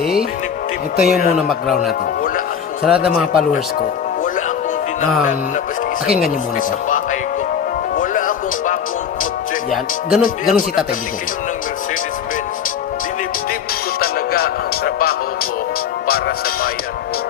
Okay, ito yung muna background natin. Sa lahat ng mga followers ko, pakinggan nyo muna ito. Wala akong bagong kotse. Yan, ganun si Tatay Digong. Dinibdib ko talaga ang trabaho ko para sa bayan ko.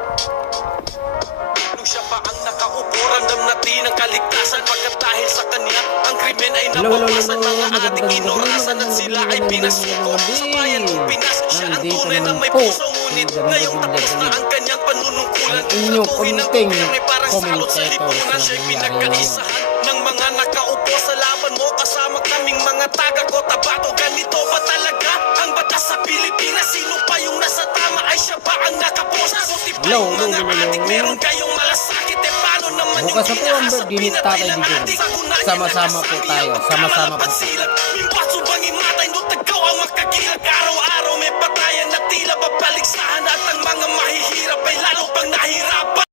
Nung siya pa ang nakaupo, ramdam natin ang kaligtasan pagkat dahil sa kanya, ang krimen ay nabawasan. Mga ating inorasan at sila ay pinasuko. Sa bayan ng Pinas, siya ang tunay na may puso. Ngunit ngayong tapos na ang kanyang panunungkulan. Tatuhin ng gobyerno parang salot sa lipunan. Siya'y pinagkaisahan ng mga nakaupo sa laban mo. Kasama kaming mga taga ko, tabato. Ganito ba talaga ang batas sa Pilipinas? Sino pa yung nasa tama? Ay siya ba ang nakaposa? Kuti pa yung mga adik, meron kayong malasakit. E paano naman yung ginahasa? Pinatay lang adik. Sama-sama po tayo. Sama-sama po. Mimbaso bang imatay? No tagaw ang makagilag. Araw-araw may patayan na tila babaligsahan. At ang mga mahihirap ay lalo pang nahirapan.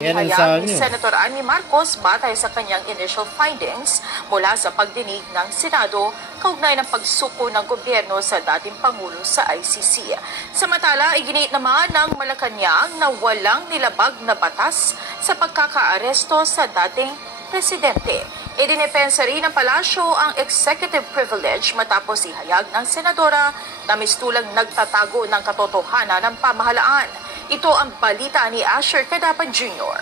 Hayag ni Senator Amy Marcos batay sa kanyang initial findings mula sa pagdinig ng Senado kaugnay ng pagsuko ng gobyerno sa dating Pangulo sa ICC. Samantala, iginiit naman ng Malacanang na walang nilabag na batas sa pagkakaaresto sa dating presidente. Idinipensa rin ng palasyo ang executive privilege matapos ihayag ng senadora na mistulang nagtatago ng katotohanan ng pamahalaan. Ito ang balita ni Asher Cadapan Jr.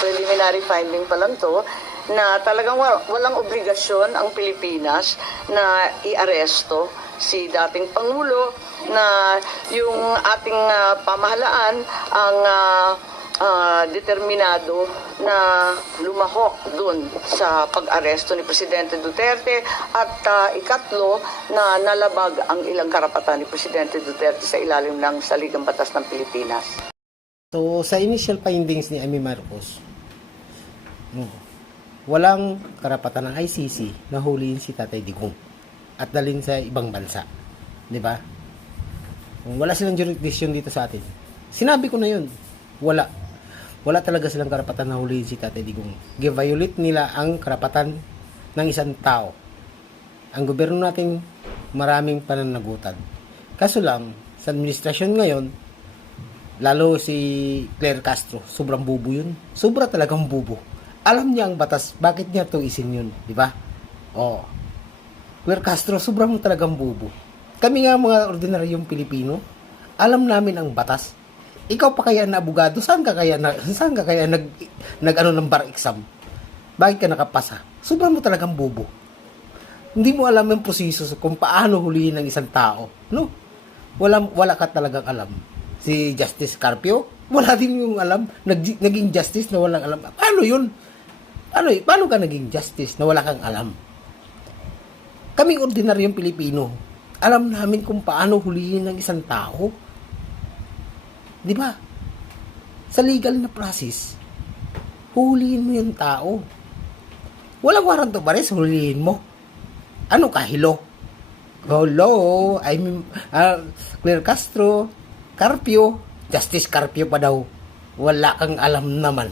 Preliminary finding pa lang to na talagang walang obligasyon ang Pilipinas na iaresto si dating Pangulo, na yung ating pamahalaan ang determinado na lumahok dun sa pag-aresto ni Presidente Duterte at ikatlo na nalabag ang ilang karapatan ni Presidente Duterte sa ilalim ng Saligang Batas ng Pilipinas. So, sa initial findings ni Amy Marcos, walang karapatan ng ICC na huliin si Tatay Digong at dalhin sa ibang bansa. Di ba? Wala silang jurisdiction dito sa atin. Sinabi ko na yun. Wala talaga silang karapatan na huliin si Tatay Digong. Gi-violate nila ang karapatan ng isang tao. Ang gobyerno natin maraming pananagutan. Kaso lang, sa administrasyon ngayon, lalo si Claire Castro, sobrang bubo yun. Sobra talagang bubo. Alam niya ang batas, bakit niya ito isin yun, di ba? Oh. Claire Castro, sobrang talagang bubo. Kami nga mga ordinaryong Pilipino, alam namin ang batas. Ikaw pa kaya na abogado, saan ka kaya nag ng bar exam? Bakit ka nakapasa? Sobrang mo talagang bobo. Hindi mo alam yung proseso kung paano hulihin ng isang tao, no? Wala ka talagang alam. Si Justice Carpio, wala din yung alam, naging justice na walang alam. Paano 'yun? Paano ka naging justice na wala kang alam? Kaming ordinaryong Pilipino, alam namin kung paano hulihin ng isang tao. Di ba? Sa legal na process, hulihin mo yung tao. Walang warrant of arrest, hulihin mo. Ano ka, hello? Hello? Claire Castro, Carpio, Justice Carpio pa daw. Wala kang alam naman.